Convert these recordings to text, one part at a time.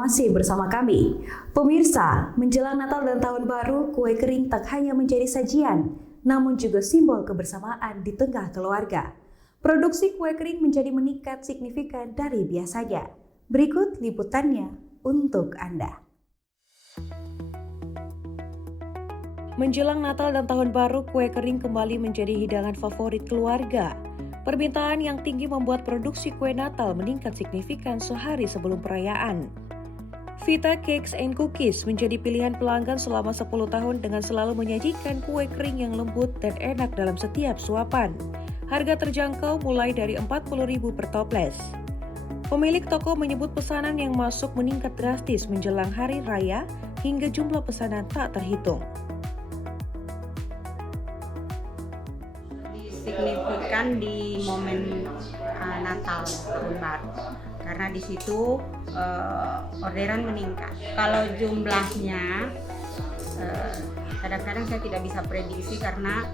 masih bersama kami. Pemirsa, menjelang Natal dan Tahun Baru, kue kering tak hanya menjadi sajian, namun juga simbol kebersamaan di tengah keluarga. Produksi kue kering menjadi meningkat signifikan dari biasanya. Berikut liputannya untuk Anda. Menjelang Natal dan Tahun Baru, kue kering kembali menjadi hidangan favorit keluarga. Permintaan yang tinggi membuat produksi kue Natal meningkat signifikan sehari sebelum perayaan. Vita Cakes and Cookies menjadi pilihan pelanggan selama 10 tahun dengan selalu menyajikan kue kering yang lembut dan enak dalam setiap suapan. Harga terjangkau mulai dari Rp40.000 per toples. Pemilik toko menyebut pesanan yang masuk meningkat drastis menjelang hari raya hingga jumlah pesanan tak terhitung. Signifikan di momen Natal Tahun Baru karena di situ orderan meningkat. Kalau jumlahnya kadang-kadang saya tidak bisa prediksi karena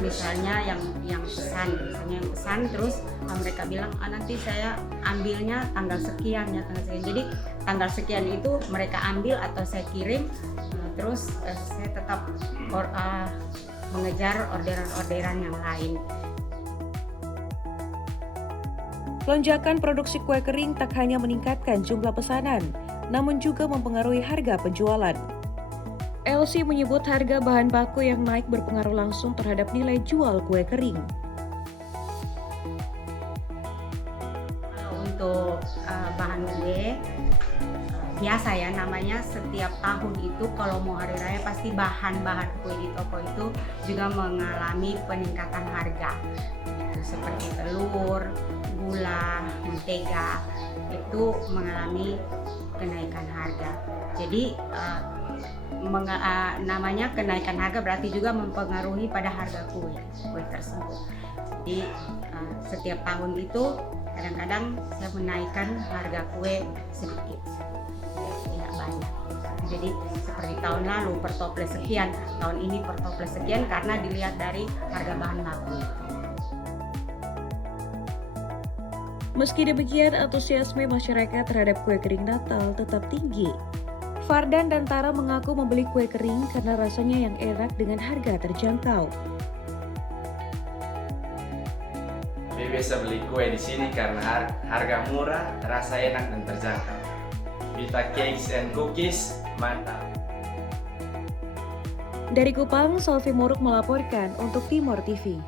misalnya yang pesan terus mereka bilang nanti saya ambilnya tanggal sekian ya tanggal sekian. Jadi tanggal sekian itu mereka ambil atau saya kirim terus saya tetap mengejar orderan-orderan yang lain. Lonjakan produksi kue kering tak hanya meningkatkan jumlah pesanan, namun juga mempengaruhi harga penjualan. Elsie menyebut harga bahan baku yang naik berpengaruh langsung terhadap nilai jual kue kering. Untuk bahan kue biasa ya, namanya setiap tahun itu kalau mau hari raya pasti bahan-bahan kue di toko itu juga mengalami peningkatan harga. Seperti telur, gula, mentega itu mengalami kenaikan harga. Jadi namanya kenaikan harga berarti juga mempengaruhi pada harga kue tersebut. Jadi setiap tahun itu kadang-kadang saya menaikkan harga kue sedikit. Tidak banyak. Jadi seperti tahun lalu per toples sekian, tahun ini per toples sekian karena dilihat dari harga bahan baku. Meski demikian, antusiasme masyarakat terhadap kue kering Natal tetap tinggi. Fardan dan Tara mengaku membeli kue kering karena rasanya yang enak dengan harga terjangkau. Saya biasa beli kue di sini karena harga murah, rasa enak dan terjangkau. Vita Cakes and Cookies, mantap. Dari Kupang, Salvi Moruk melaporkan untuk Timor TV.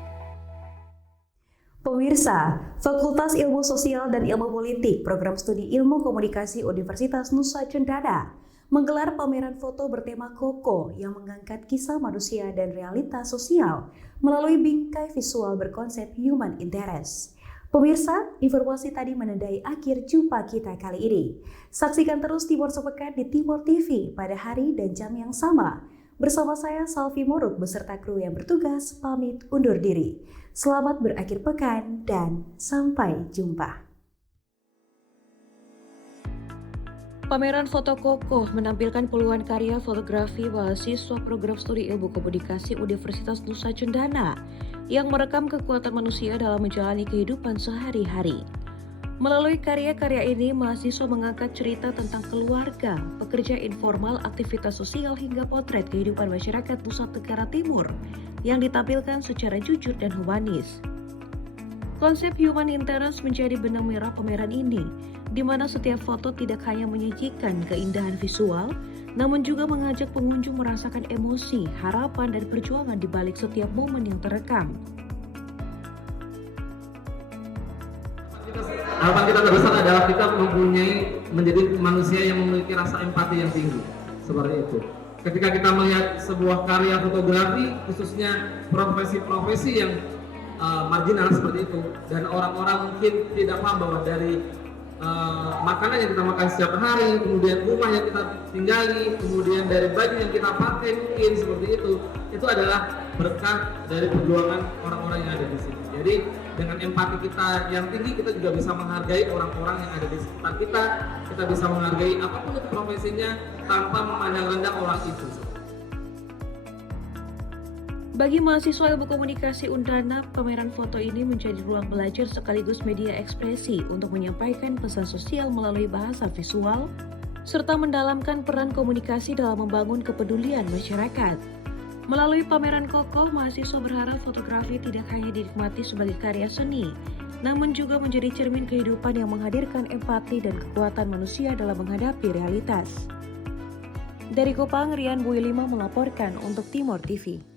Pemirsa, Fakultas Ilmu Sosial dan Ilmu Politik Program Studi Ilmu Komunikasi Universitas Nusa Cendana menggelar pameran foto bertema Koko yang mengangkat kisah manusia dan realitas sosial melalui bingkai visual berkonsep human interest. Pemirsa, informasi tadi menandai akhir jumpa kita kali ini. Saksikan terus Timor Sepekan di Timor TV pada hari dan jam yang sama. Bersama saya Salvi Moruk beserta kru yang bertugas pamit undur diri. Selamat berakhir pekan dan sampai jumpa. Pameran foto kokoh menampilkan puluhan karya fotografi mahasiswa program studi ilmu komunikasi Universitas Nusa Cendana yang merekam kekuatan manusia dalam menjalani kehidupan sehari-hari. Melalui karya-karya ini, mahasiswa mengangkat cerita tentang keluarga, pekerja informal, aktivitas sosial, hingga potret kehidupan masyarakat Nusa Tenggara Timur yang ditampilkan secara jujur dan humanis. Konsep human interest menjadi benang merah pameran ini, di mana setiap foto tidak hanya menyajikan keindahan visual, namun juga mengajak pengunjung merasakan emosi, harapan, dan perjuangan di balik setiap momen yang terekam. Harapan kita terbesar adalah kita menjadi manusia yang memiliki rasa empati yang tinggi, seperti itu. Ketika kita melihat sebuah karya fotografi, khususnya profesi-profesi yang marginal seperti itu, dan orang-orang mungkin tidak paham bahwa dari makanan yang kita makan setiap hari, kemudian rumah yang kita tinggali, kemudian dari baju yang kita pakai mungkin seperti itu adalah berkah dari perjuangan orang-orang yang ada di sini. Jadi dengan empati kita yang tinggi, kita juga bisa menghargai orang-orang yang ada di sekitar kita. Kita bisa menghargai apapun itu profesinya tanpa memandang rendah orang itu. Bagi mahasiswa ilmu komunikasi Undana, pameran foto ini menjadi ruang belajar sekaligus media ekspresi untuk menyampaikan pesan sosial melalui bahasa visual, serta mendalamkan peran komunikasi dalam membangun kepedulian masyarakat. Melalui pameran kokoh, mahasiswa berharap fotografi tidak hanya dinikmati sebagai karya seni, namun juga menjadi cermin kehidupan yang menghadirkan empati dan kekuatan manusia dalam menghadapi realitas. Dari Kupang, Rian Builima melaporkan untuk Timor TV.